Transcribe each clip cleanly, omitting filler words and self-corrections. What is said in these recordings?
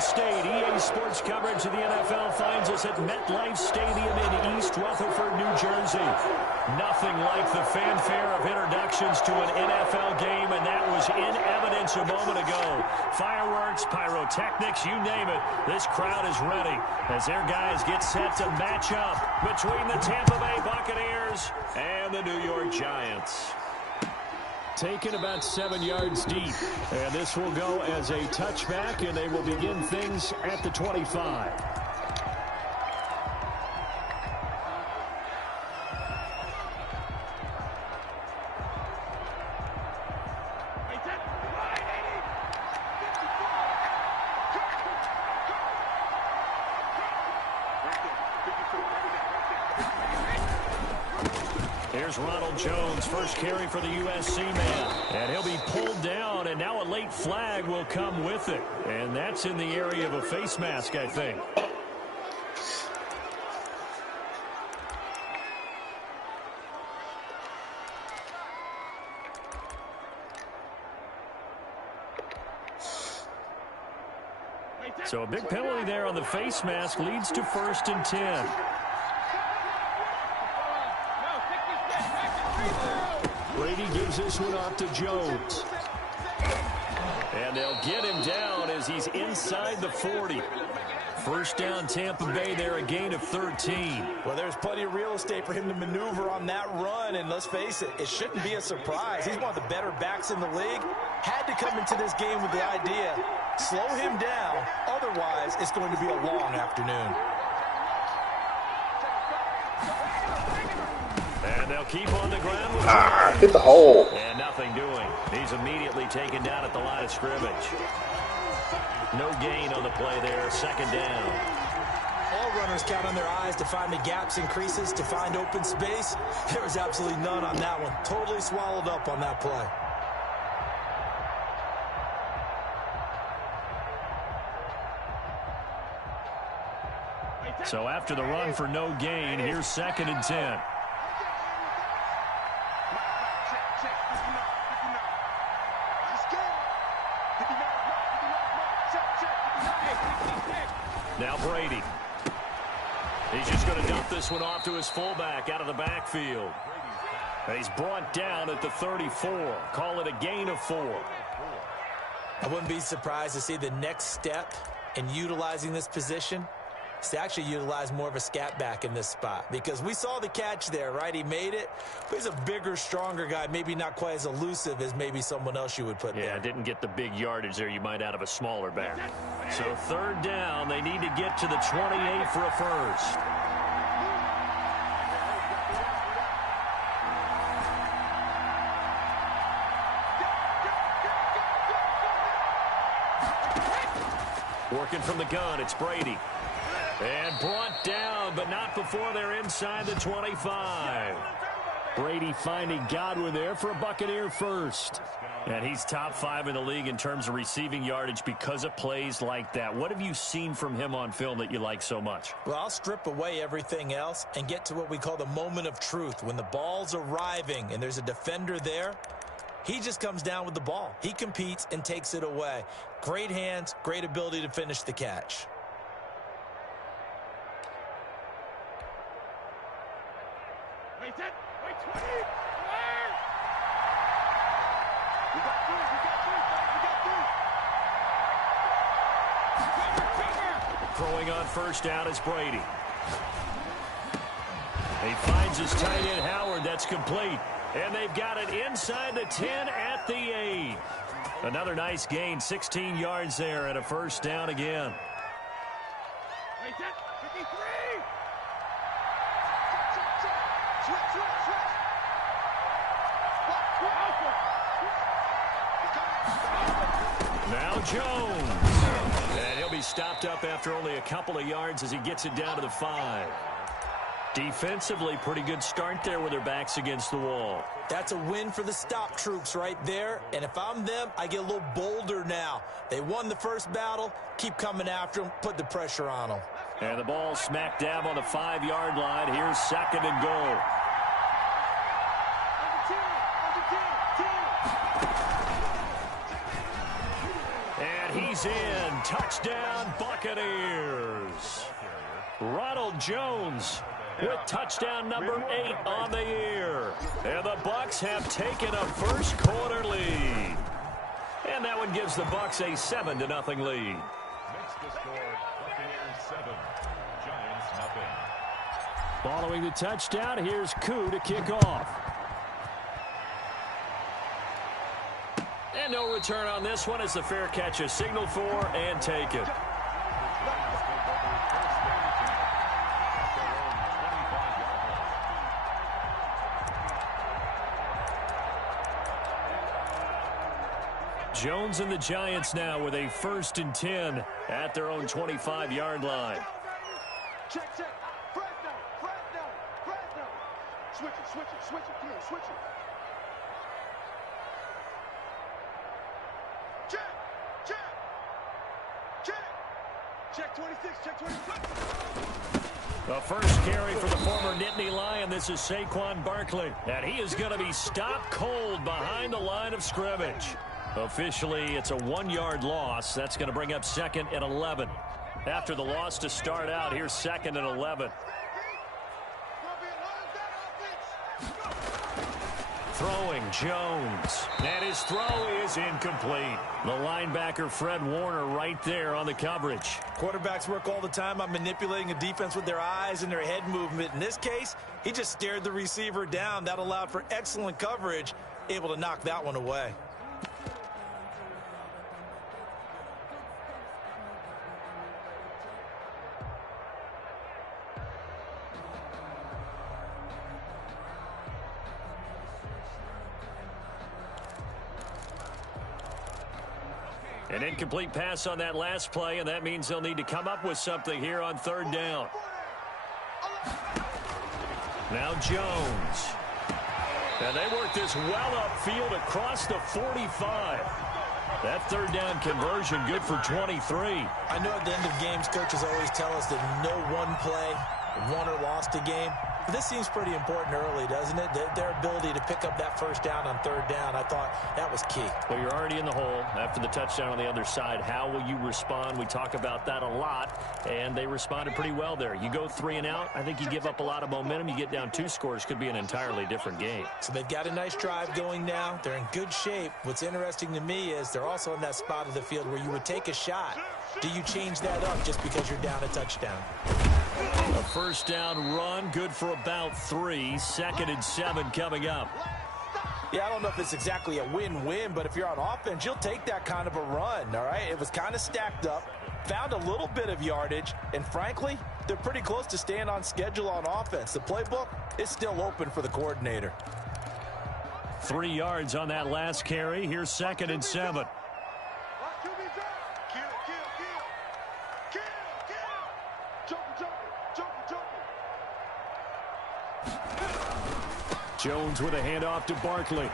Giant State. EA Sports coverage of the NFL finds us at MetLife Stadium in East Rutherford, New Jersey. Nothing like the fanfare of introductions to an NFL game, and that was in evidence a moment ago. Fireworks, pyrotechnics, you name it. This crowd is ready as their guys get set to match up between the Tampa Bay Buccaneers and the New York Giants. Taken about 7 yards deep, and this will go as a touchback, and they will begin things at the 25. Here's Ronald Jones, first carry for the USC man. And he'll be pulled down, and now a late flag will come with it. And that's in the area of a face mask, I think. So a big penalty there on the face mask leads to 1st and 10. Brady gives this one off to Jones. And they'll get him down as he's inside the 40. First down, Tampa Bay there, a gain of 13. Well, there's plenty of real estate for him to maneuver on that run, and let's face it, it shouldn't be a surprise. He's one of the better backs in the league. Had to come into this game with the idea, slow him down, otherwise it's going to be a long afternoon. And they'll keep on the ground with hit the hole. And nothing doing. He's immediately taken down at the line of scrimmage. No gain on the play there. 2nd down. All runners count on their eyes to find the gaps and creases, to find open space. There was absolutely none on that one. Totally swallowed up on that play. So after the run for no gain, here's 2nd and 10. Now Brady. He's just going to dump this one off to his fullback out of the backfield. And he's brought down at the 34. Call it a gain of 4. I wouldn't be surprised to see the next step in utilizing this position is to actually utilize more of a scat back in this spot, because we saw the catch there, right? He made it, but he's a bigger, stronger guy, maybe not quite as elusive as maybe someone else you would put there. Yeah, didn't get the big yardage there you might out of a smaller back. So 3rd down, they need to get to the 28 for a first. Working from the gun, it's Brady. And brought down, but not before they're inside the 25. Brady finding Godwin there for a Buccaneer first. And he's top 5 in the league in terms of receiving yardage because of plays like that. What have you seen from him on film that you like so much? Well, I'll strip away everything else and get to what we call the moment of truth. When the ball's arriving and there's a defender there, he just comes down with the ball. He competes and takes it away. Great hands, great ability to finish the catch. Throwing on first down is Brady. He finds his tight end Howard. That's complete. And they've got it inside the 10 at the 8. Another nice gain, 16 yards there and a first down again. Now Jones. And he'll be stopped up after only a couple of yards as he gets it down to the 5. Defensively, pretty good start there with their backs against the wall. That's a win for the stop troops right there. And if I'm them, I get a little bolder now. They won the first battle. Keep coming after them. Put the pressure on them. And the ball smack dab on the 5-yard line. Here's 2nd and goal. And he's is in. Touchdown, Buccaneers. Ronald Jones with touchdown number 8 on the year. And the Bucs have taken a first quarter lead. And that one gives the Bucs a 7-0 lead. Makes the score Buccaneers 7, Giants nothing. Following the touchdown, here's Koo to kick off. And no return on this one as the fair catch is signaled for and taken. Jones and the Giants now with a 1st and 10 at their own 25-yard line. Check. Fresno. Switch it. Come here, switch it. Check 26, check 26. The first carry for the former Nittany Lion. This is Saquon Barkley. And he is going to be stopped cold behind the line of scrimmage. Officially, it's a 1-yard loss. That's going to bring up 2nd and 11. After the loss to start out, here's 2nd and 11. Throwing Jones. And his throw is incomplete. The linebacker Fred Warner right there on the coverage. Quarterbacks work all the time on manipulating a defense with their eyes and their head movement. In this case, he just stared the receiver down. That allowed for excellent coverage, able to knock that one away. An incomplete pass on that last play, and that means they'll need to come up with something here on 3rd down. Now Jones. And they work this well upfield across the 45. That 3rd down conversion good for 23. I know at the end of games, coaches always tell us that no one play won or lost a game. But this seems pretty important early, doesn't it? Their ability to pick up that 1st down on 3rd down, I thought that was key. Well, you're already in the hole after the touchdown on the other side. How will you respond? We talk about that a lot, and they responded pretty well there. You go 3 and out, I think you give up a lot of momentum. You get down 2 scores, could be an entirely different game. So they've got a nice drive going now. They're in good shape. What's interesting to me is they're also in that spot of the field where you would take a shot. Do you change that up just because you're down a touchdown? A 1st down run, good for about 3. 2nd and 7 coming up. Yeah, I don't know if it's exactly a win-win, but if you're on offense, you'll take that kind of a run, all right? It was kind of stacked up, found a little bit of yardage, and frankly, they're pretty close to staying on schedule on offense. The playbook is still open for the coordinator. 3 yards on that last carry. Here's 2nd and 7. Jones with a handoff to Barkley.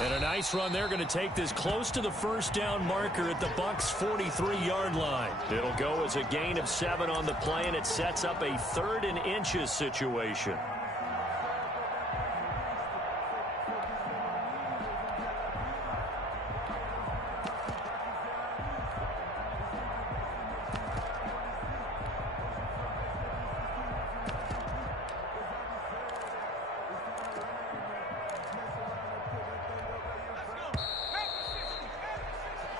And a nice run. They're going to take this close to the 1st down marker at the Bucs' 43-yard line. It'll go as a gain of 7 on the play, and it sets up a 3rd and inches situation.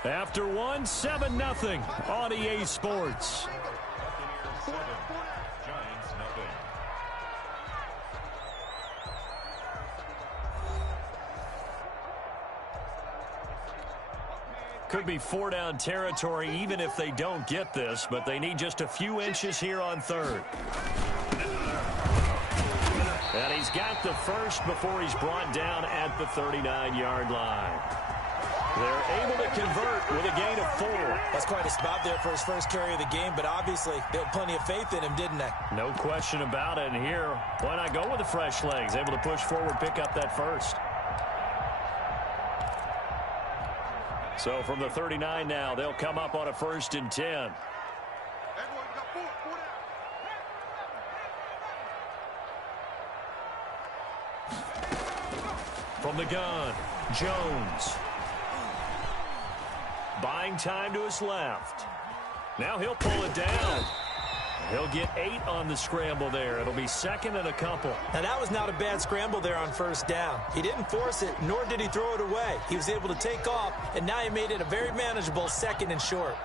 After 1, 7-0 on EA Sports. Buccaneers 7, Giants nothing. Could be 4-down territory even if they don't get this, but they need just a few inches here on 3rd. And he's got the first before he's brought down at the 39-yard line. They're able to convert with a gain of 4. That's quite a spot there for his first carry of the game, but obviously they had plenty of faith in him, didn't they? No question about it. And here, why not go with the fresh legs? Able to push forward, pick up that first. So from the 39 now, they'll come up on a 1st and 10. From the gun, Jones. Buying time to his left. Now he'll pull it down. He'll get 8 on the scramble there. It'll be second and a couple. Now, that was not a bad scramble there on first down. He didn't force it, nor did he throw it away. He was able to take off, and now he made it a very manageable second and short.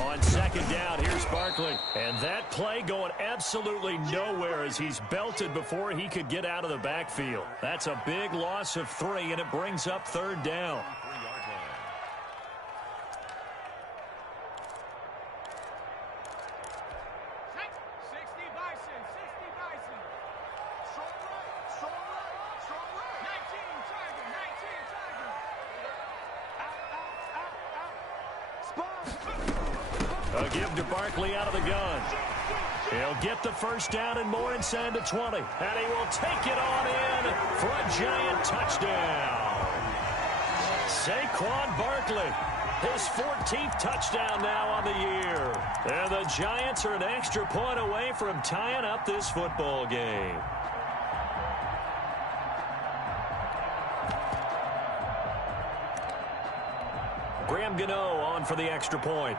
On second down, here's Barkley. And that play going absolutely nowhere as he's belted before he could get out of the backfield. That's a big loss of 3, and it brings up third down. A give to Barkley out of the gun. He'll get the first down and more inside the 20. And he will take it on in for a giant touchdown. Saquon Barkley, his 14th touchdown now on the year. And the Giants are an extra point away from tying up this football game. Graham Gano on for the extra point.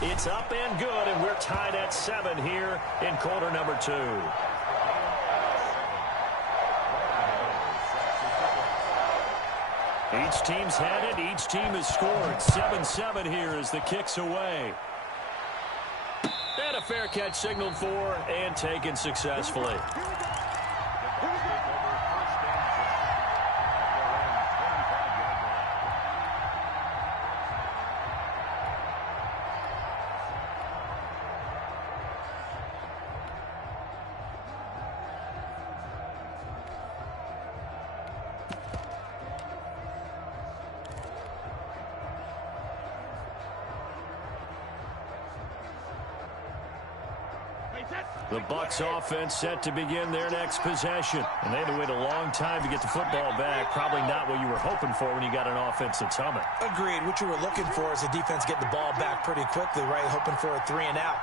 It's up and good, and we're tied at 7 here in quarter number 2. Each team's had it. Each team has scored. 7-7 here as the kick's away. And a fair catch signaled for and taken successfully. The Bucs offense set to begin their next possession. And they had to wait a long time to get the football back. Probably not what you were hoping for when you got an offense that's humming. Agreed. What you were looking for is the defense get the ball back pretty quickly, right? Hoping for a 3 and out.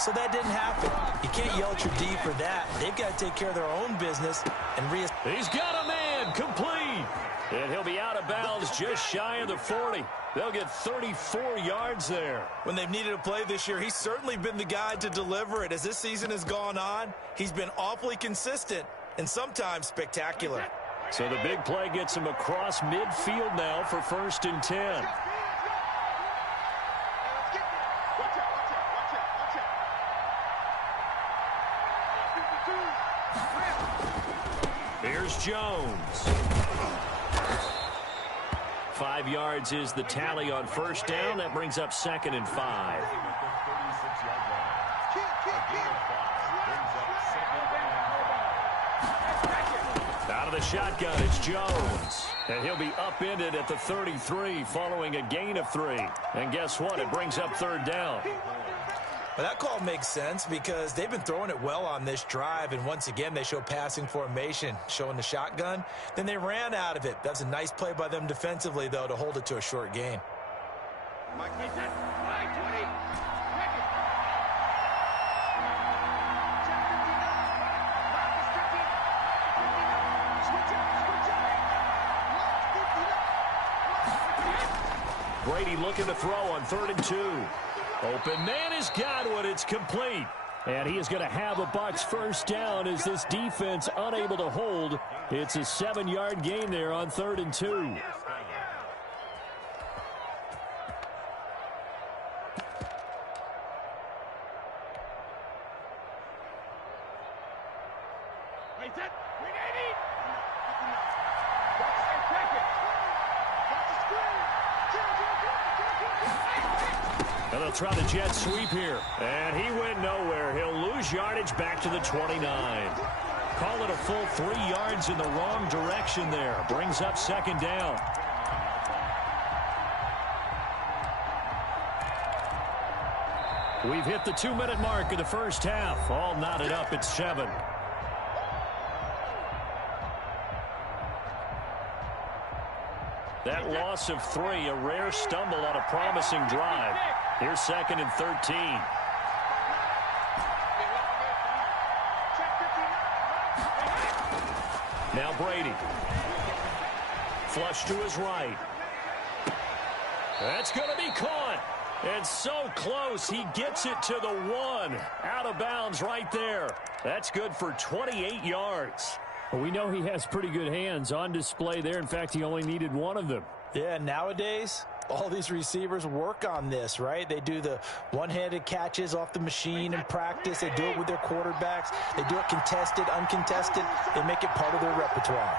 So that didn't happen. You can't yell at your D for that. They've got to take care of their own business and He's got a man complete. And he'll be out of bounds just shy of the 40. They'll get 34 yards there. When they've needed a play this year, he's certainly been the guy to deliver it. As this season has gone on, he's been awfully consistent and sometimes spectacular. So the big play gets him across midfield now for 1st and 10. Here's Jones. 5 yards is the tally on first down. That brings up 2nd and 5. Out of the shotgun, it's Jones. And he'll be upended at the 33 following a gain of 3. And guess what? It brings up 3rd down. Well, that call makes sense because they've been throwing it well on this drive, and once again they show passing formation, showing the shotgun. Then they ran out of it. That's a nice play by them defensively, though, to hold it to a short gain. Brady looking to throw on 3rd and 2. Open man has got one. It's complete. And he is going to have a Bucs first down as this defense unable to hold. It's a 7-yard gain there on 3rd and 2. And they'll try the jet sweep here. And he went nowhere. He'll lose yardage back to the 29. Call it a full 3 yards in the wrong direction there. Brings up 2nd down. We've hit the 2-minute mark of the first half. All knotted up at 7. That loss of 3, a rare stumble on a promising drive. Here's 2nd and 13. Now Brady. Flush to his right. That's going to be caught. And so close, he gets it to the 1. Out of bounds right there. That's good for 28 yards. Well, we know he has pretty good hands on display there. In fact, he only needed one of them. Yeah, nowadays, all these receivers work on this, right? They do the one-handed catches off the machine in practice. They do it with their quarterbacks. They do it contested, uncontested. They make it part of their repertoire.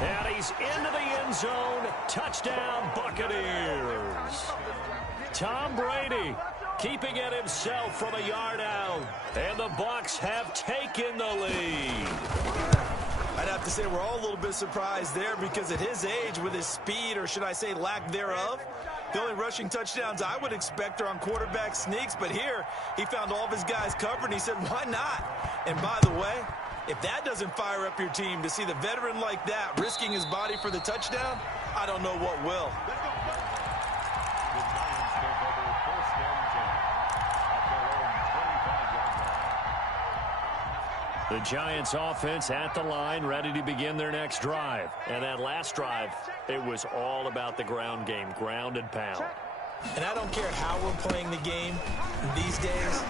And he's into the end zone. Touchdown, Buccaneers. Tom Brady keeping it himself from a yard out. And the Bucs have taken the lead. I'd have to say we're all a little bit surprised there because at his age, with his speed, or should I say lack thereof, the only rushing touchdowns I would expect are on quarterback sneaks. But here, he found all of his guys covered, and he said, why not? And by the way, if that doesn't fire up your team to see the veteran like that risking his body for the touchdown, I don't know what will. The Giants offense at the line, ready to begin their next drive. And that last drive, it was all about the ground game, ground and pound. And I don't care how we're playing the game these days,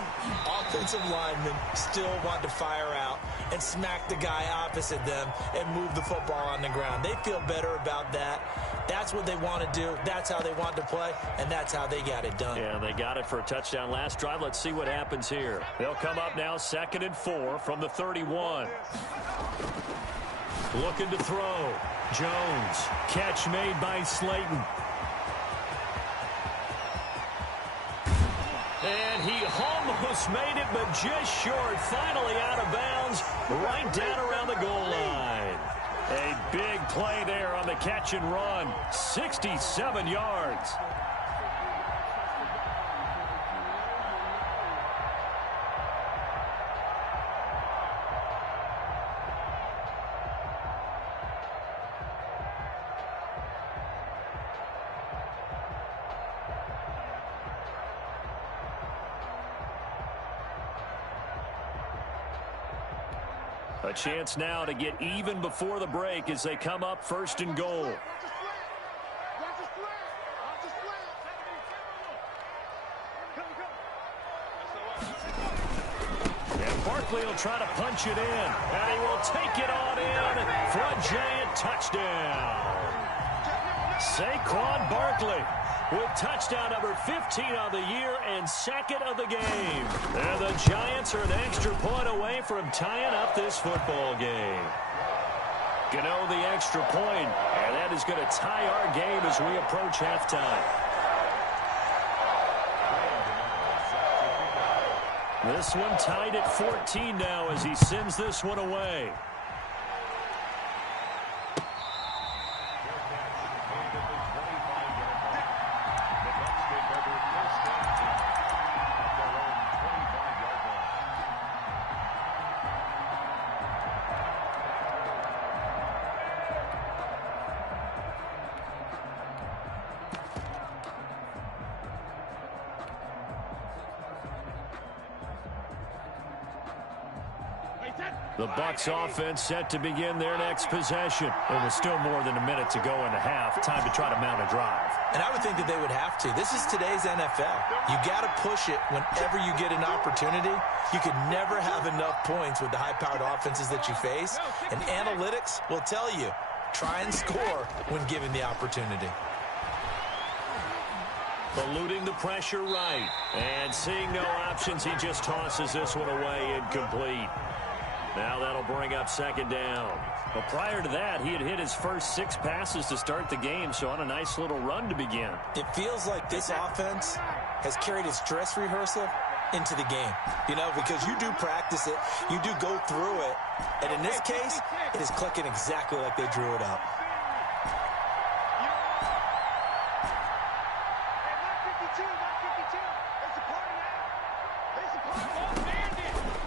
offensive linemen still want to fire out and smack the guy opposite them and move the football on the ground. They feel better about that. That's what they want to do. That's how they want to play, and that's how they got it done. Yeah, they got it for a touchdown last drive. Let's see what happens here. They'll come up now 2nd and 4 from the 31. Looking to throw. Jones. Catch made by Slayton. And he almost made it, but just short. Finally out of bounds, right down around the goal line. A big play there on the catch and run. 67 yards. A chance now to get even before the break as they come up 1st and goal. And Barkley will try to punch it in. And he will take it on in for a giant touchdown. Saquon Barkley with touchdown number 15 on the year and 2nd of the game. And the Giants are an extra point away from tying up this football game. Gano the extra point, and that is going to tie our game as we approach halftime. This one tied at 14 now as he sends this one away. The Bucs offense set to begin their next possession. And with still more than a minute to go in the half, time to try to mount a drive. And I would think that they would have to. This is today's NFL. You got to push it whenever you get an opportunity. You could never have enough points with the high-powered offenses that you face. And analytics will tell you, try and score when given the opportunity. Eluding the pressure right. And seeing no options, he just tosses this one away incomplete. Now that'll bring up 2nd down. Well, prior to that, he had hit his first 6 passes to start the game, so on a nice little run to begin. It feels like this offense has carried its dress rehearsal into the game. You know, because you do practice it, you do go through it, and in this case, it is clicking exactly like they drew it up.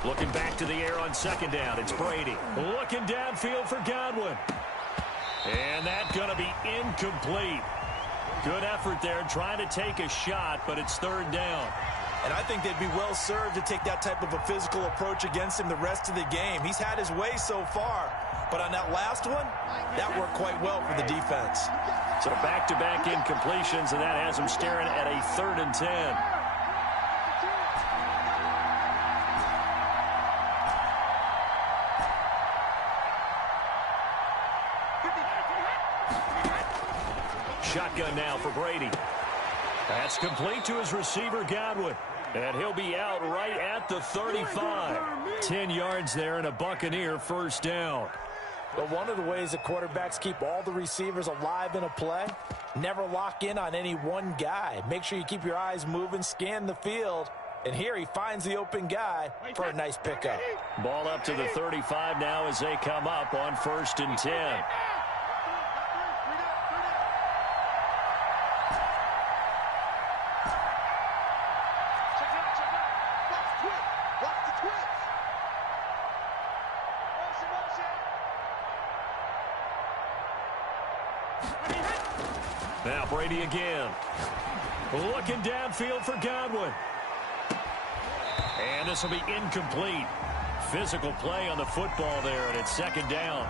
Looking back to the air on 2nd down. It's Brady. Looking downfield for Godwin. And that's going to be incomplete. Good effort there trying to take a shot, but it's third down. And I think they'd be well served to take that type of a physical approach against him the rest of the game. He's had his way so far, but on that last one, that worked quite well for the defense. So back-to-back incompletions, and that has him staring at a 3rd and 10. Shotgun now for Brady. That's complete to his receiver, Godwin. And he'll be out right at the 35. 10 yards there and a Buccaneer first down. But one of the ways that quarterbacks keep all the receivers alive in a play, never lock in on any one guy. Make sure you keep your eyes moving, scan the field. And here he finds the open guy for a nice pickup. Ball up to the 35 now as they come up on 1st and 10. Now Brady again. Looking downfield for Godwin. And this will be incomplete. Physical play on the football there, and it's 2nd down.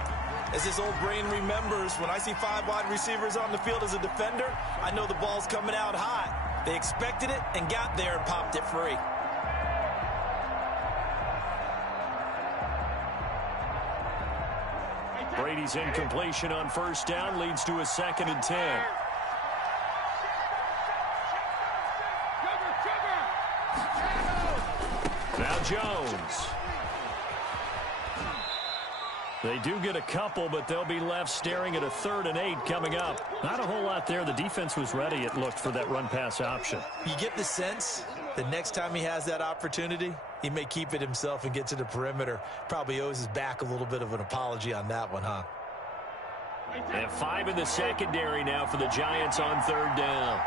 As his old brain remembers, when I see 5 wide receivers on the field as a defender, I know the ball's coming out hot. They expected it and got there and popped it free. Brady's incompletion on 1st down leads to a 2nd and 10. Now Jones. They do get a couple, but they'll be left staring at a 3rd and 8 coming up. Not a whole lot there. The defense was ready, it looked, for that run-pass option. You get the sense the next time he has that opportunity, he may keep it himself and get to the perimeter. Probably owes his back a little bit of an apology on that one, huh? And 5 in the secondary now for the Giants on 3rd down.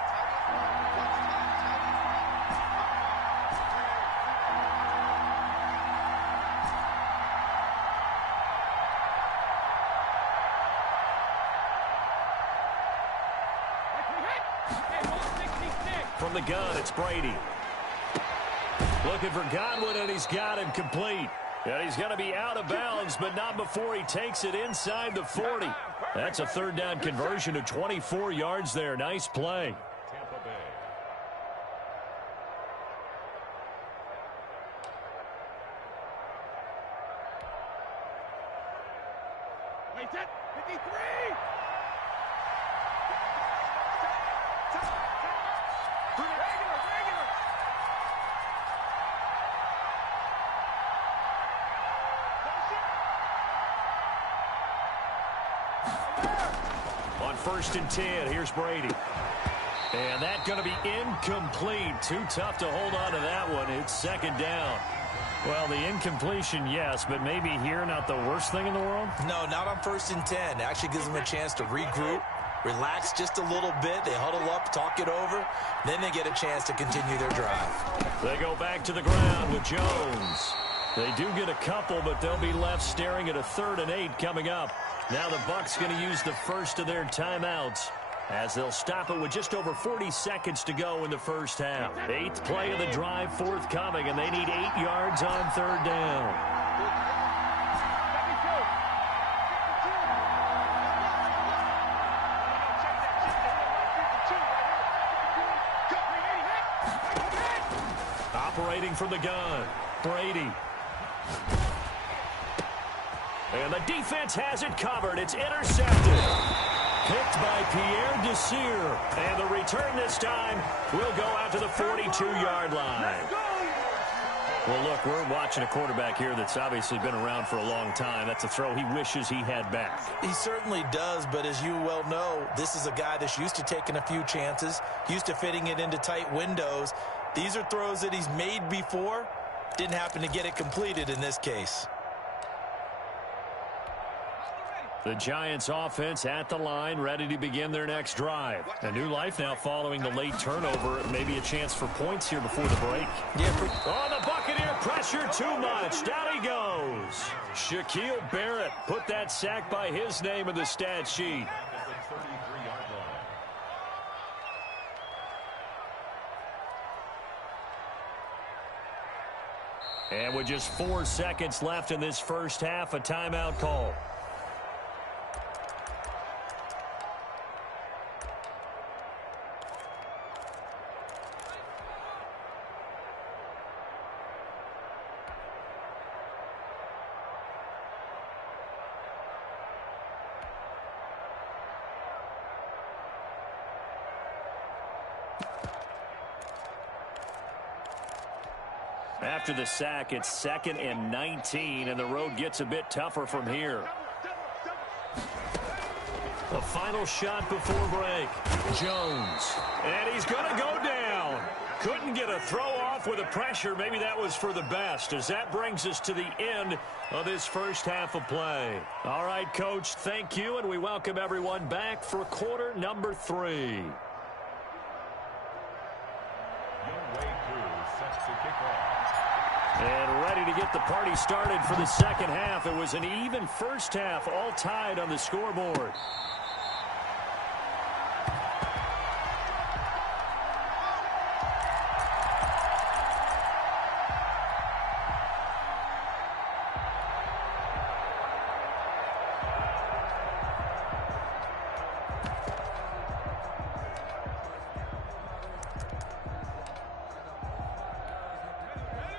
From the gun, it's Brady. Looking for Godwin, and he's got him complete. And he's going to be out of bounds, but not before he takes it inside the 40. That's a 3rd down conversion of 24 yards there. Nice play. Tampa Bay. Wait, 53! On 1st and 10, here's Brady. And that's going to be incomplete. Too tough to hold on to that one. It's 2nd down. Well, the incompletion, yes, but maybe here not the worst thing in the world? No, not on 1st and 10. It actually gives them a chance to regroup, relax just a little bit. They huddle up, talk it over. Then they get a chance to continue their drive. They go back to the ground with Jones. They do get a couple, but they'll be left staring at a 3rd and 8 coming up. Now the Bucs going to use the first of their timeouts as they'll stop it with just over 40 seconds to go in the first half. 8th play of the drive forthcoming, and they need 8 yards on 3rd down. Operating from the gun, Brady. And the defense has it covered. It's intercepted. Picked by Pierre Desir. And the return this time will go out to the 42-yard line. Well, look, we're watching a quarterback here that's obviously been around for a long time. That's a throw he wishes he had back. He certainly does, but as you well know, this is a guy that's used to taking a few chances, used to fitting it into tight windows. These are throws that he's made before. Didn't happen to get it completed in this case. The Giants offense at the line, ready to begin their next drive. A new life now following the late turnover. Maybe a chance for points here before the break. Yeah, Oh, the Buccaneer pressure too much. Down he goes. Shaquille Barrett Garrett put that sack by his name in the stat sheet. At the 33-yard line. And with just 4 seconds left in this first half, a timeout call. After the sack, it's 2nd and 19, and the road gets a bit tougher from here. The final shot before break. Jones. And he's going to go down. Couldn't get a throw off with the pressure. Maybe that was for the best, as that brings us to the end of this first half of play. All right, Coach, thank you, and we welcome everyone back for quarter number 3. And ready to get the party started for the second half. It was an even first half, all tied on the scoreboard.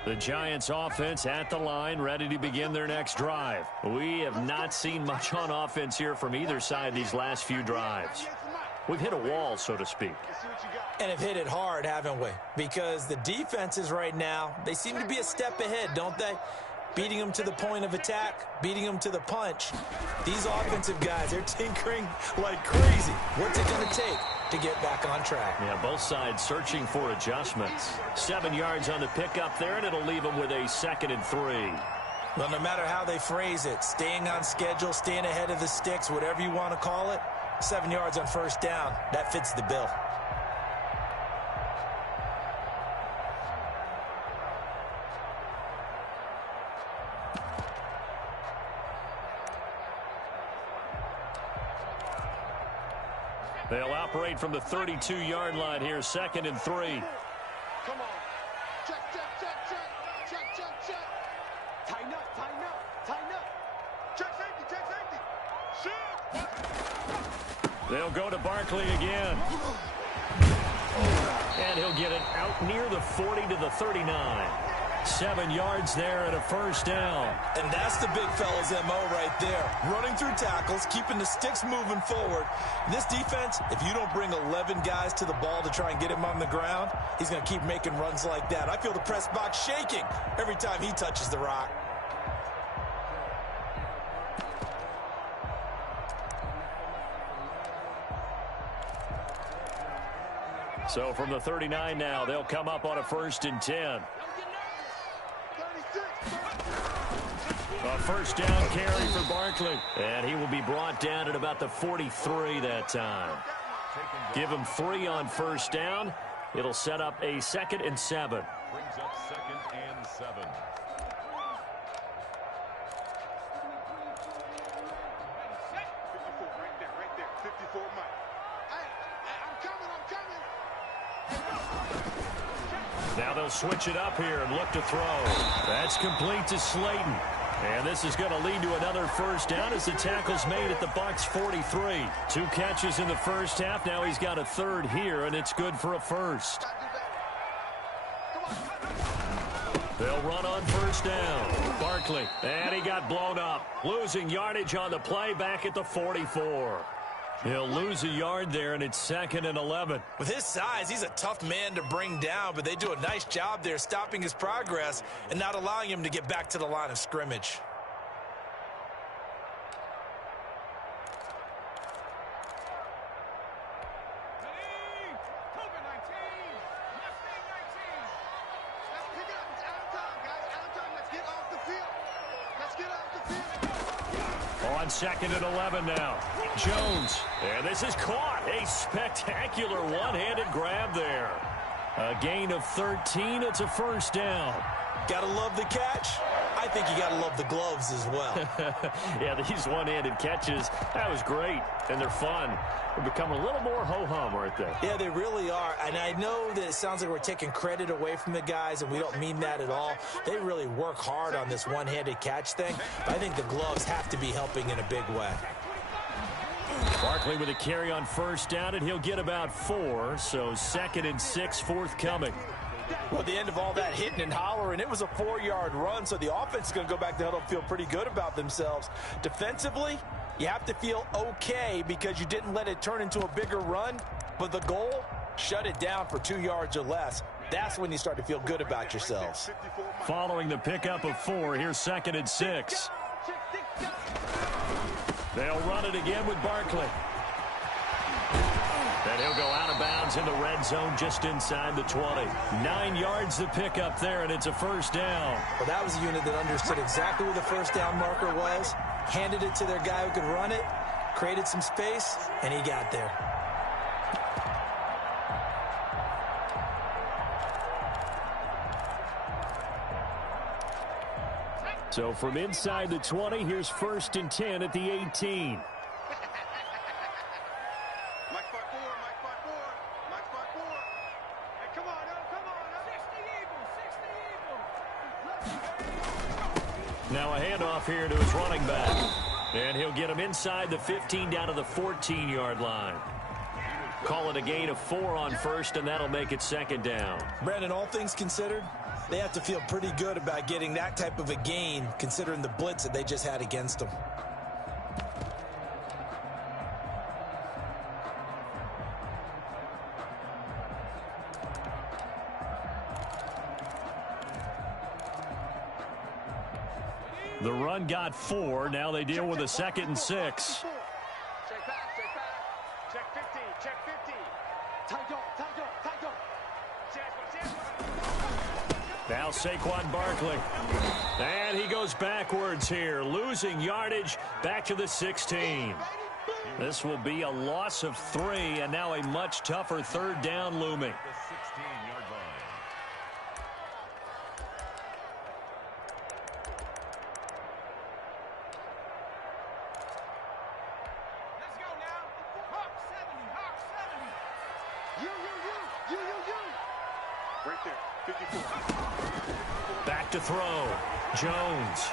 The Giants offense at the line, ready to begin their next drive. We have not seen much on offense here from either side these last few drives. We've hit a wall, so to speak. And have hit it hard, haven't we? Because the defenses right now, they seem to be a step ahead, don't they? Beating them to the point of attack, beating them to the punch. These offensive guys, they're tinkering like crazy. What's it going to take to get back on track? Yeah, both sides searching for adjustments. 7 yards on the pickup there, and it'll leave them with a 2nd and 3. Well, no matter how they phrase it, staying on schedule, staying ahead of the sticks, whatever you want to call it, 7 yards on first down, that fits the bill. They'll operate from the 32-yard line here, 2nd and 3. Come on. Check, check, check, check. Check, check, check. Tighten up, tighten up, tighten up. Check safety, check safety. Shoot. They'll go to Barkley again. And he'll get it out near the 40 to the 39. 7 yards there and a first down. And that's the big fella's MO right there. Running through tackles, keeping the sticks moving forward. This defense, if you don't bring 11 guys to the ball to try and get him on the ground, he's going to keep making runs like that. I feel the press box shaking every time he touches the rock. So from the 39 now, they'll come up on a 1st and 10. A first down carry for Barkley. And he will be brought down at about the 43 that time. Give him 3 on first down. It'll set up a 2nd and 7. Brings up 2nd and 7. Right there. 54 Mike. Hey, I'm coming. Now they'll switch it up here and look to throw. That's complete to Slayton. And this is going to lead to another first down as the tackle's made at the Bucs 43. 2 catches in the first half. Now he's got a 3rd here, and it's good for a first. They'll run on first down. Barkley, and he got blown up. Losing yardage on the play back at the 44. He'll lose a yard there, and it's 2nd and 11. With his size, he's a tough man to bring down, but they do a nice job there stopping his progress and not allowing him to get back to the line of scrimmage. On 2nd and 11 now. Jones. And this is caught. A spectacular one-handed grab there. A gain of 13. It's a first down. Gotta love the catch. I think you got to love the gloves as well. Yeah, these one-handed catches, that was great, and they're fun. They're becoming a little more ho-hum, aren't they? Yeah, they really are. And I know that it sounds like we're taking credit away from the guys, and we don't mean that at all. They really work hard on this one-handed catch thing. But I think the gloves have to be helping in a big way. Barkley with a carry on first down, and he'll get about 4. So 2nd and 6 forthcoming. Well, at the end of all that hitting and hollering, it was a 4-yard run, so the offense is going to go back to huddle and feel pretty good about themselves. Defensively, you have to feel okay because you didn't let it turn into a bigger run, but the goal, shut it down for 2 yards or less. That's when you start to feel good about yourselves. Following the pickup of 4, here's 2nd and 6. They'll run it again with Barkley. And he'll go out of bounds in the red zone just inside the 20. 9 yards the pickup there, and it's a first down. Well, that was a unit that understood exactly where the first down marker was, handed it to their guy who could run it, created some space, and he got there. So from inside the 20, here's 1st and 10 at the 18. Now a handoff here to his running back. And he'll get him inside the 15 down to the 14-yard line. Call it a gain of 4 on first, and that'll make it 2nd down. Brandon, all things considered, they have to feel pretty good about getting that type of a gain considering the blitz that they just had against them. The run got 4. Now they deal with a 2nd and 6. Check back, check back. Check 50, check 50. Tight up, tight up, tight up. Now Saquon Barkley. And he goes backwards here, losing yardage back to the 16. This will be a loss of 3, and now a much tougher 3rd down looming. The 16-yard line. Let's go now. Hawk 70, Hawk 70. You. Right there, 54. Back to throw. Jones.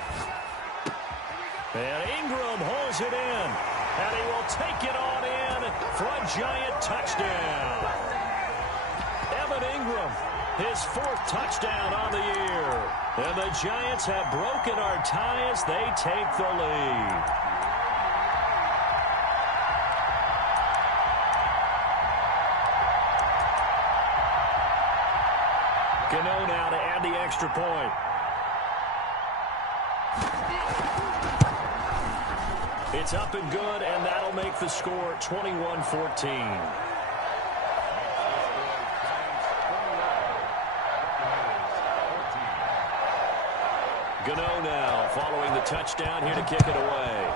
And Ingram holds it in. And he will take it on in for a Giant touchdown. Evan Ingram, his 4th touchdown on the year. And the Giants have broken our tie as they take the lead. Cano now to add the extra point. It's up and good, and that'll make the score 21-14. Gano now following the touchdown here to kick it away.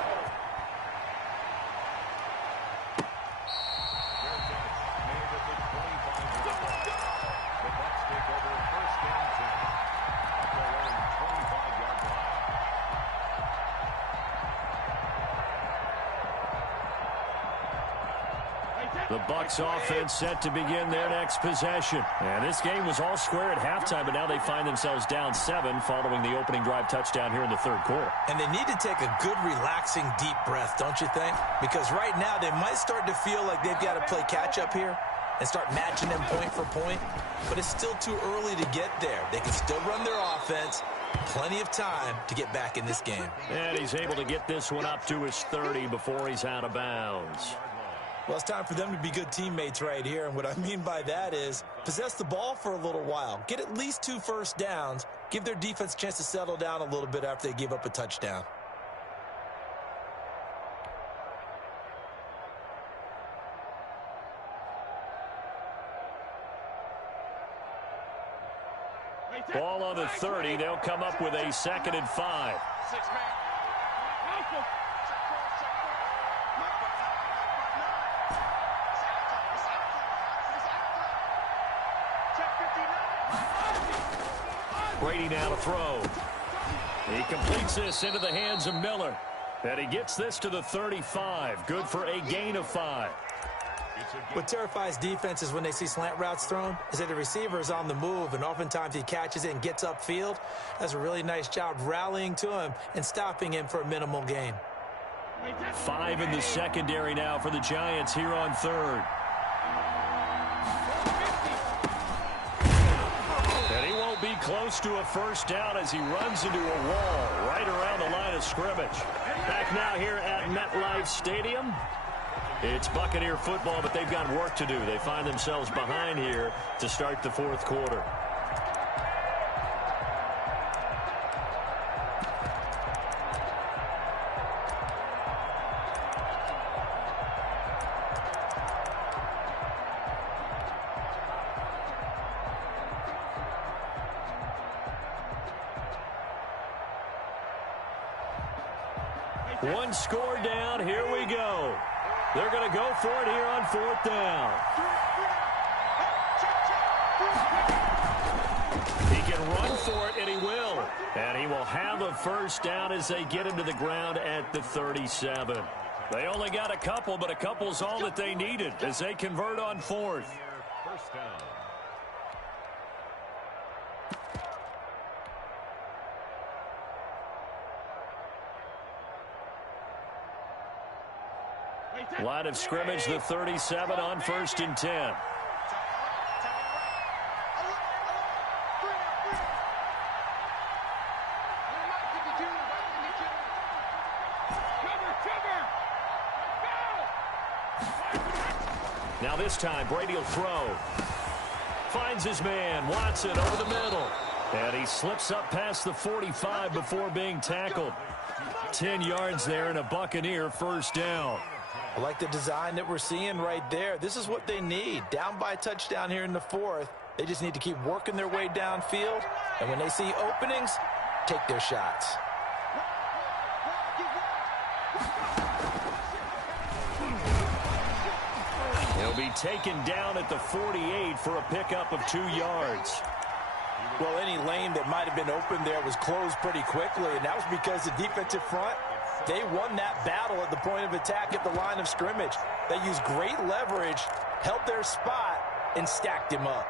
The Bucs offense set to begin their next possession. And this game was all square at halftime, but now they find themselves down 7 following the opening drive touchdown here in the 3rd quarter. And they need to take a good, relaxing, deep breath, don't you think? Because right now they might start to feel like they've got to play catch-up here and start matching them point for point. But it's still too early to get there. They can still run their offense. Plenty of time to get back in this game. And he's able to get this one up to his 30 before he's out of bounds. Well, it's time for them to be good teammates right here. And what I mean by that is possess the ball for a little while. Get at least 2 first downs. Give their defense a chance to settle down a little bit after they give up a touchdown. Ball on the 30. They'll come up with a 2nd and 5. 6 man. Brady now to throw. He completes this into the hands of Miller. And he gets this to the 35. Good for a gain of 5. What terrifies defenses when they see slant routes thrown is that the receiver is on the move, and oftentimes he catches it and gets upfield. Does a really nice job rallying to him and stopping him for a minimal gain. 5 in the secondary now for the Giants here on third. And he won't be close to a first down as he runs into a wall right around the line of scrimmage. Back now here at MetLife Stadium. It's Buccaneer football, but they've got work to do. They find themselves behind here to start the fourth quarter. One score down. Here we go. They're going to go for it here on fourth down. He can run for it, and he will. And he will have a first down as they get him to the ground at the 37. They only got a couple, but a couple's all that they needed as they convert on fourth. First down. Line of scrimmage, the 37 on 1st and 10. Now this time, Brady will throw. Finds his man, Watson, over the middle. And he slips up past the 45 before being tackled. 10 yards there and a Buccaneer first down. I like the design that we're seeing right there. This is what they need. Down by a touchdown here in the fourth. They just need to keep working their way downfield. And when they see openings, take their shots. He'll be taken down at the 48 for a pickup of 2 yards. Well, any lane that might have been open there was closed pretty quickly, and that was because the defensive front, they won that battle at the point of attack at the line of scrimmage. They used great leverage, held their spot, and stacked him up.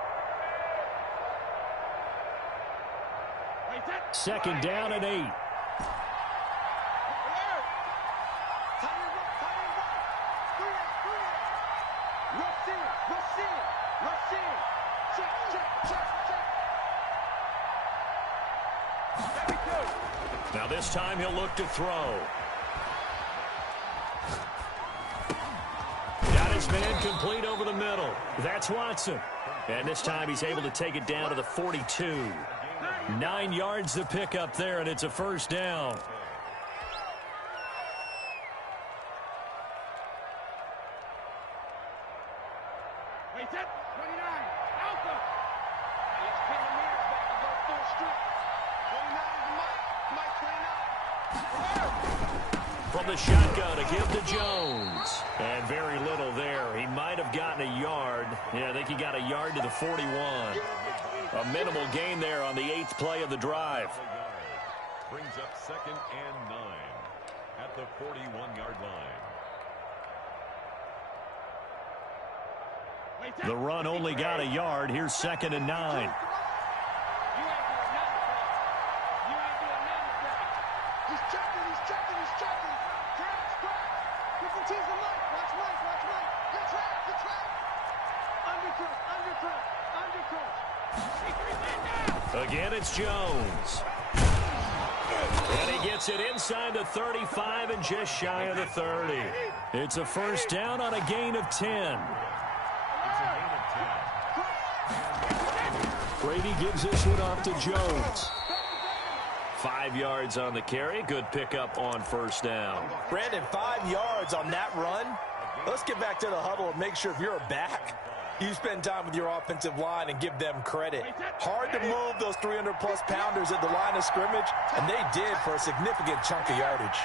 Second down and 8. Now this time he'll look to throw. Got his man complete over the middle. That's Watson. And this time he's able to take it down to the 42. 9 yards to pick up there, and it's a first down. From the shotgun to give to Jones. And very little there. He might have gotten a yard. Yeah, I think he got a yard to the 41. A minimal gain there on the 8th play of the drive. Brings up 2nd and 9 at the 41-yard line. The run only got a yard. Here's 2nd and 9. Again, it's Jones. And he gets it inside the 35 and just shy of the 30. It's a first down on a gain of 10. Brady gives this one off to Jones. 5 yards on the carry. Good pickup on first down. Brandon, 5 yards on that run. Let's get back to the huddle and make sure if you're a back, you spend time with your offensive line and give them credit. Hard to move those 300-plus pounders at the line of scrimmage, and they did for a significant chunk of yardage.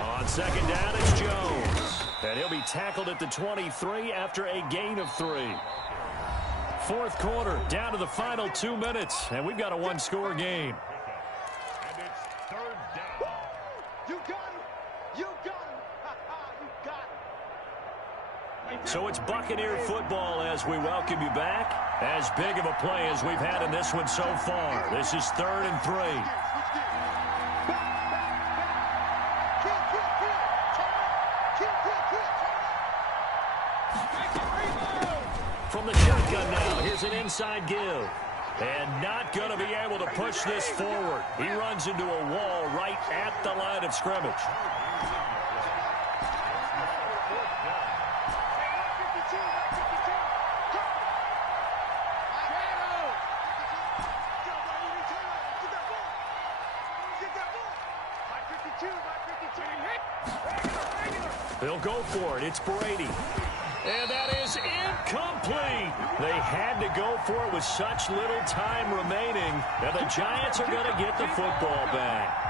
On second down, it's Jones. And he'll be tackled at the 23 after a gain of 3. fourth quarter, down to the final 2 minutes, and we've got a one-score game. And it's third down. You got him. You got him. You got him. So it's Buccaneer football as we welcome you back. As big of a play as we've had in this one so far. This is 3rd and 3. From the shotgun now, here's an inside give. And not going to be able to push this forward. He runs into a wall right at the line of scrimmage. They'll go for it. It's Brady. And that is incomplete. They had to go for it with such little time remaining. Now the Giants are going to get the football back.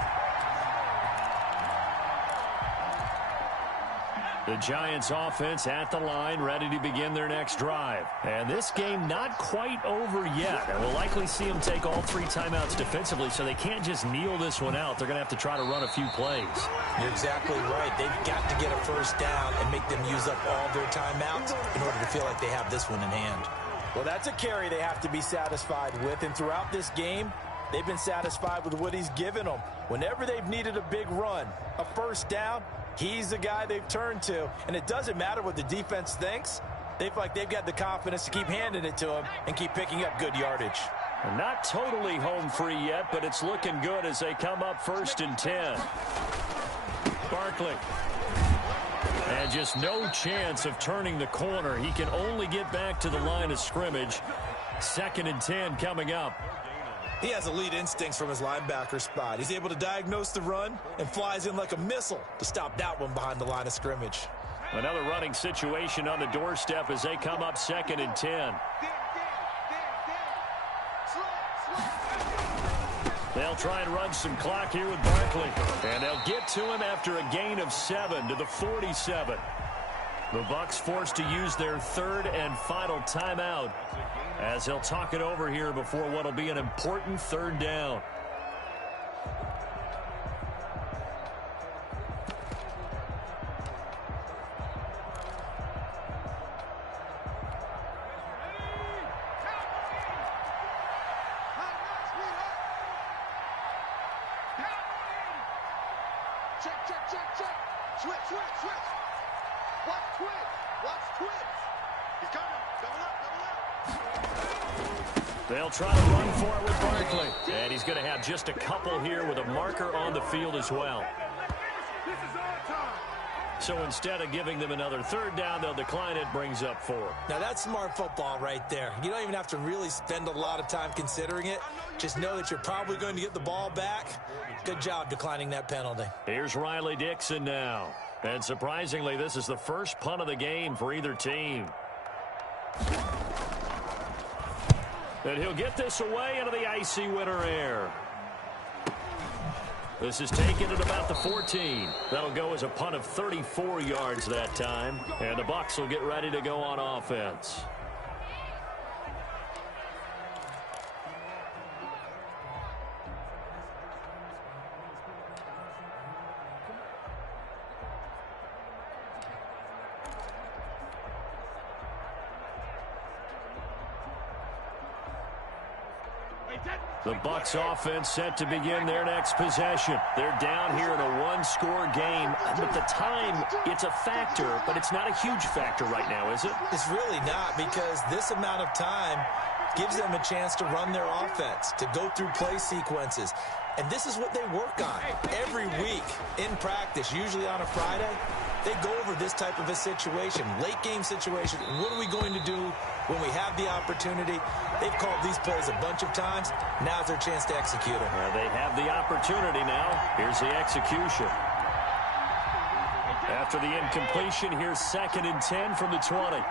The Giants offense at the line, ready to begin their next drive. And this game not quite over yet. And we'll likely see them take all 3 timeouts defensively, so they can't just kneel this one out. They're going to have to try to run a few plays. You're exactly right. They've got to get a first down and make them use up all their timeouts in order to feel like they have this one in hand. Well, that's a carry they have to be satisfied with. And throughout this game, they've been satisfied with what he's given them. Whenever they've needed a big run, a first down, he's the guy they've turned to. And it doesn't matter what the defense thinks. They feel like they've got the confidence to keep handing it to him and keep picking up good yardage. Not totally home free yet, but it's looking good as they come up 1st and 10. Barkley. And just no chance of turning the corner. He can only get back to the line of scrimmage. 2nd and 10 coming up. He has elite instincts from his linebacker spot. He's able to diagnose the run and flies in like a missile to stop that one behind the line of scrimmage. Another running situation on the doorstep as they come up 2nd and 10. They'll try and run some clock here with Barkley. And they'll get to him after a gain of 7 to the 47. The Bucs forced to use their 3rd and final timeout as they'll talk it over here before what will be an important 3rd down. Check. Switch. Watch twitch. He's coming. Double up. They'll try to run for it with Barkley. And he's going to have just a couple here with a marker on the field as well. This is our time. So instead of giving them another 3rd down, they'll decline it, brings up 4. Now that's smart football right there. You don't even have to really spend a lot of time considering it. Just know that you're probably going to get the ball back. Good job declining that penalty. Here's Riley Dixon now. And surprisingly, this is the first punt of the game for either team. And he'll get this away into the icy winter air. This is taken at about the 14. That'll go as a punt of 34 yards that time. And the Bucs will get ready to go on offense. The Bucs offense set to begin their next possession. They're down here in a one-score game. With the time, it's a factor, but it's not a huge factor right now, is it? It's really not, because this amount of time gives them a chance to run their offense, to go through play sequences. And this is what they work on every week in practice, usually on a Friday. They go over this type of a situation, late game situation. What are we going to do when we have the opportunity? They've called these plays a bunch of times. Now's their chance to execute them. They have the opportunity now. Here's the execution. After the incompletion, here's 2nd and 10 from the 20.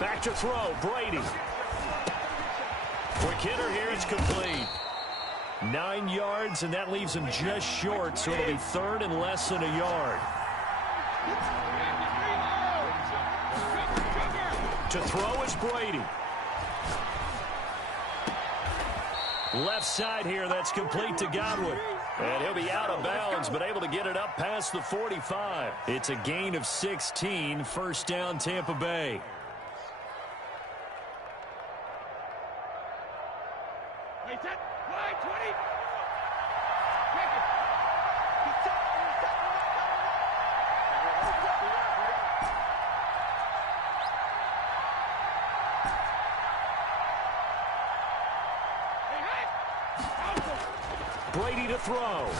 Back to throw, Brady. Quick hitter here. It's complete. 9 yards, and that leaves him just short, so it'll be third and less than a yard. To throw is Brady. Left side here, that's complete to Godwin. And he'll be out of bounds, but able to get it up past the 45. It's a gain of 16, first down Tampa Bay. Brady to throw.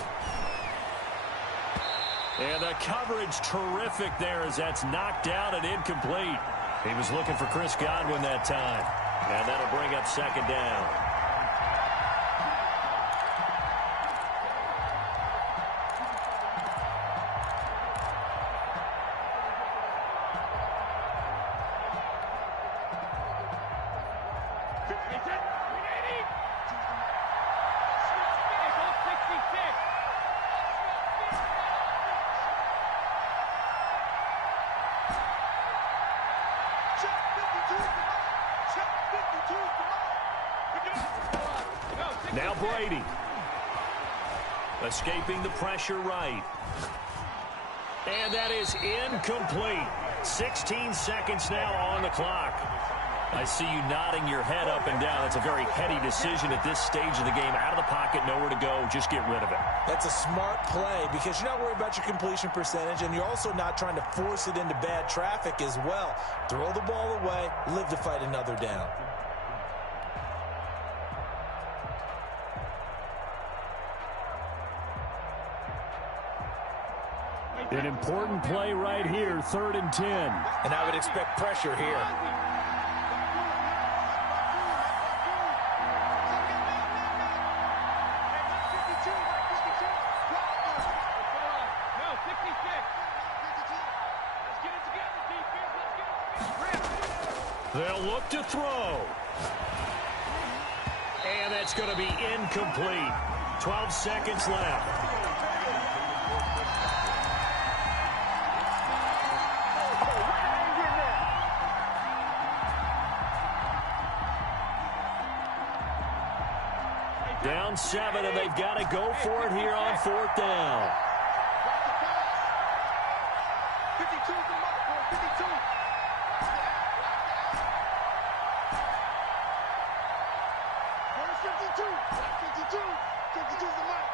And the coverage terrific there as that's knocked down and incomplete. He was looking for Chris Godwin that time. And that'll bring up second down. Now Brady. Escaping the pressure right. And that is incomplete. 16 seconds now on the clock. I see you nodding your head up and down. That's a very heady decision at this stage of the game. Out of the pocket, nowhere to go. Just get rid of it. That's a smart play because you're not worried about your completion percentage, and you're also not trying to force it into bad traffic as well. Throw the ball away, live to fight another down. An important play right here, 3rd and 10. And I would expect pressure here. They'll look to throw. And that's going to be incomplete. 12 seconds left. Down 7, and they've got to go for it here on 4th down. 52 is the mark, boy. 52. Where's 52? 52. 52 is the mark.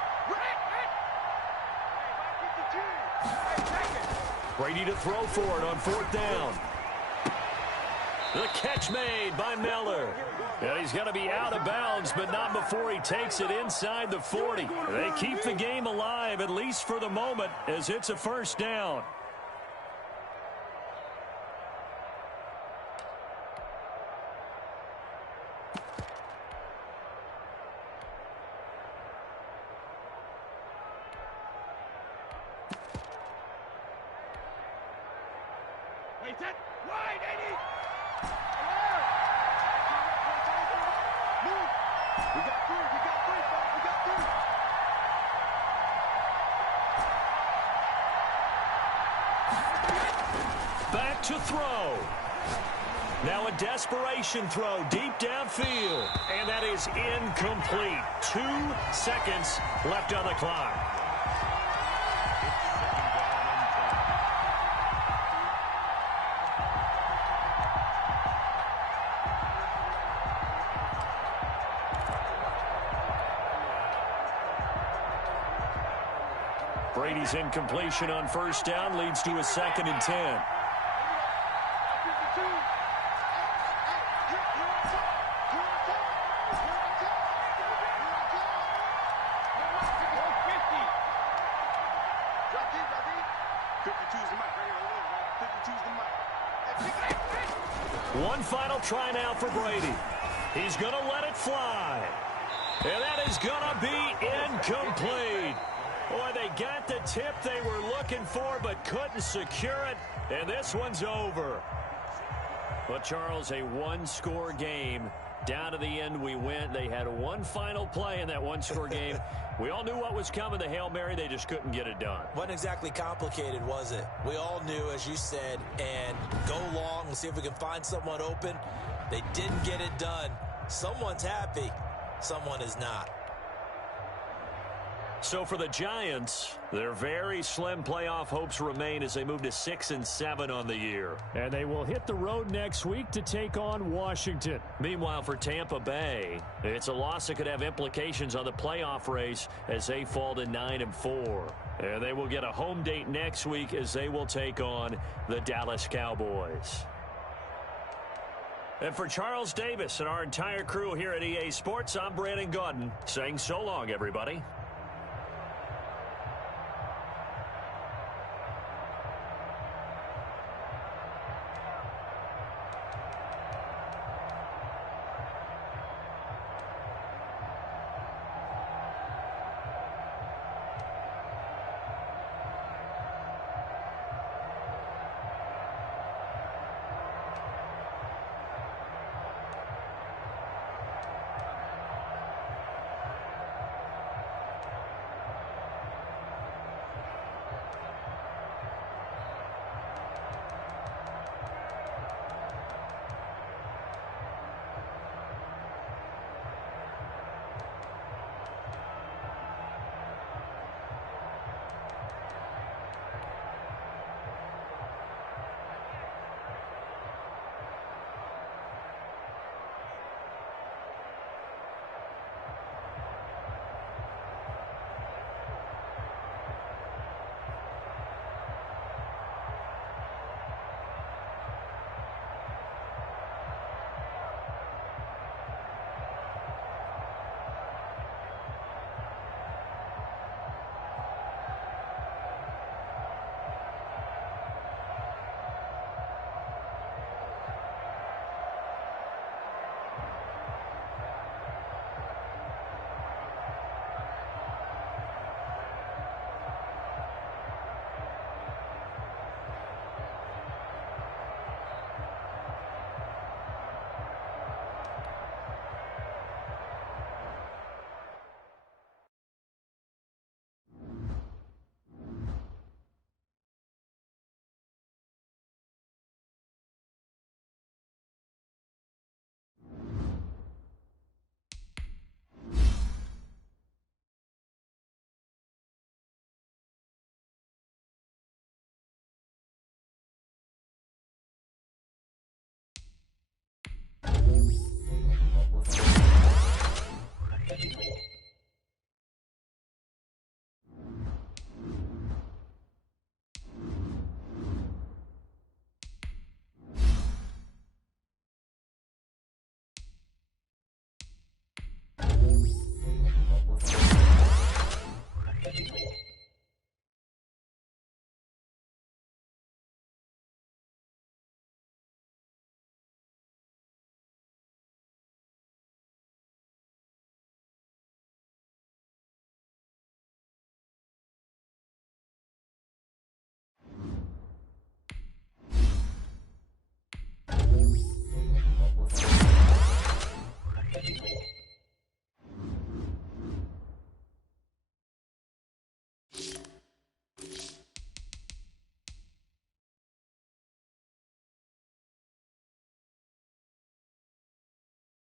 Brady to throw for it on 4th down. The catch made by Miller. And he's going to be out of bounds, but not before he takes it inside the 40. They keep the game alive, at least for the moment, as it's a first down. Wide, 80. We got 3, folks. We got 3. Back to throw. Now a desperation throw deep downfield. And that is incomplete. 2 seconds left on the clock. Brady's incompletion on first down leads to a 2nd and 10. One final try now for Brady. He's going to let it fly. And that is going to be incomplete. Boy, they got the tip they were looking for but couldn't secure it. And this one's over. But, Charles, a one-score game. Down to the end we went. They had one final play in that one-score game. We all knew what was coming, the Hail Mary. They just couldn't get it done. Wasn't exactly complicated, was it? We all knew, as you said, and go long and see if we can find someone open. They didn't get it done. Someone's happy. Someone is not. So for the Giants, their very slim playoff hopes remain as they move to 6-7 on the year. And they will hit the road next week to take on Washington. Meanwhile, for Tampa Bay, it's a loss that could have implications on the playoff race as they fall to 9-4. And they will get a home date next week as they will take on the Dallas Cowboys. And for Charles Davis and our entire crew here at EA Sports, I'm Brandon Gaudin saying so long, everybody.